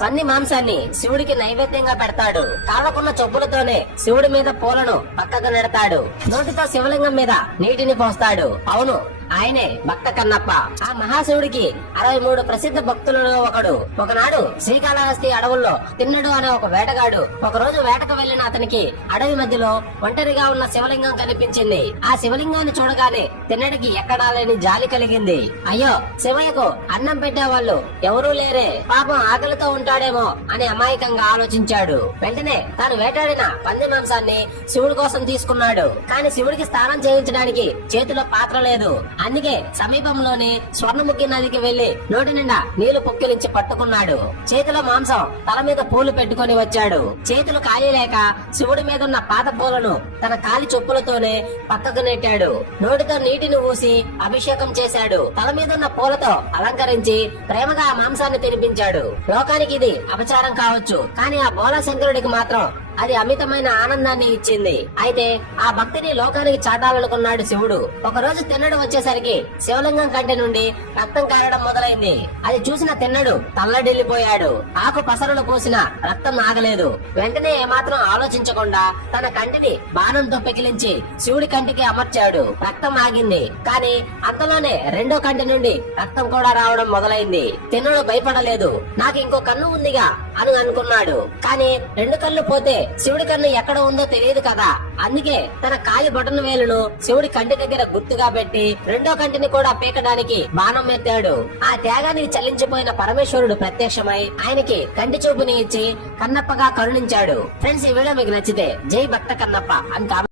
పంది మాంసాన్ని శివుడికి నైవేద్యంగా పెడతాడు. కాళ్ళకున్న చెప్పులతోనే శివుడి మీద పూలను పక్కకు నెడతాడు. నోటితో శివలింగం మీద నీటిని పోస్తాడు. అవును ఆయనే భక్త కన్నప్ప. ఆ మహాశివుడికి అరవై మూడు ప్రసిద్ధ భక్తులలో ఒకడు. ఒకనాడు శ్రీకాళహస్తి అడవుల్లో తిన్నడు అనే ఒక వేటగాడు. ఒక రోజు వేటకు వెళ్ళిన అతనికి అడవి మధ్యలో ఒంటరిగా ఉన్న శివలింగం కనిపించింది. ఆ శివలింగాన్ని చూడగానే తిన్నడికి ఎక్కడా లేని జాలి కలిగింది. అయ్యో శివయ్యకు అన్నం పెట్టేవాళ్ళు ఎవరూ లేరే. పాపం ఆకలితో ఉంటాడేమో అని అమాయకంగా ఆలోచించాడు. వెంటనే తాను వేటాడిన పంది మాంసాన్ని శివుడి కోసం తీసుకున్నాడు. కానీ శివుడికి స్నానం చేయించడానికి చేతిలో పాత్ర లేదు. అందుకే సమీపంలోని స్వర్ణముఖి నదికి వెళ్ళి నోటి నిండా నీళ్ళు పొక్కిలించి పట్టుకున్నాడు. చేతిలో మాంసం తల మీద పూలు పెట్టుకొని వచ్చాడు. చేతులు ఖాళీ లేక శివుడి మీద ఉన్న పాత పూలను తన కాలి చొప్పులతోనే పక్కకు నెట్టాడు. నోటితో నీటిని ఊసి అభిషేకం చేశాడు. తల మీద ఉన్న పూలతో అలంకరించి ప్రేమగా ఆ మాంసాన్ని తినిపించాడు. లోకానికి ఇది అపచారం కావచ్చు. కానీ ఆ బోలా శంకరుడికి మాత్రం అది అమితమైన ఆనందాన్ని ఇచ్చింది. అయితే ఆ భక్తిని లోకానికి చాటాలనుకున్నాడు శివుడు. ఒక రోజు తిన్నడు వచ్చేసరికి శివలింగం కంటి నుండి రక్తం కారడం మొదలైంది. అది చూసిన తిన్నడు తల్లడిల్లిపోయాడు. ఆకు పసరులు పోసిన రక్తం ఆగలేదు. వెంటనే ఏమాత్రం ఆలోచించకుండా తన కంటిని బాణంతో పెకిలించి శివుడి కంటికి అమర్చాడు. రక్తం ఆగింది. కానీ అంతలోనే రెండో కంటి నుండి రక్తం కూడా రావడం మొదలైంది. తిన్నడు భయపడలేదు. నాకు ఇంకో కన్ను ఉందిగా అని అనుకున్నాడు. కానీ రెండు కళ్ళు పోతే శివుడి కన్ను ఎక్కడ ఉందో తెలియదు కదా. అందుకే తన కాలి బొటన వేలును శివుడి కంటి దగ్గర గుర్తుగా పెట్టి రెండో కంటిని కూడా పీకడానికి బాణం ఎత్తాడు. ఆ త్యాగానికి చలించిపోయిన పరమేశ్వరుడు ప్రత్యక్షమై ఆయనకి కంటి చూపుని ఇచ్చి కన్నప్పగా కరుణించాడు. ఫ్రెండ్స్ ఈ వీడియో మీకు నచ్చితే జై భక్త కన్నప్ప అని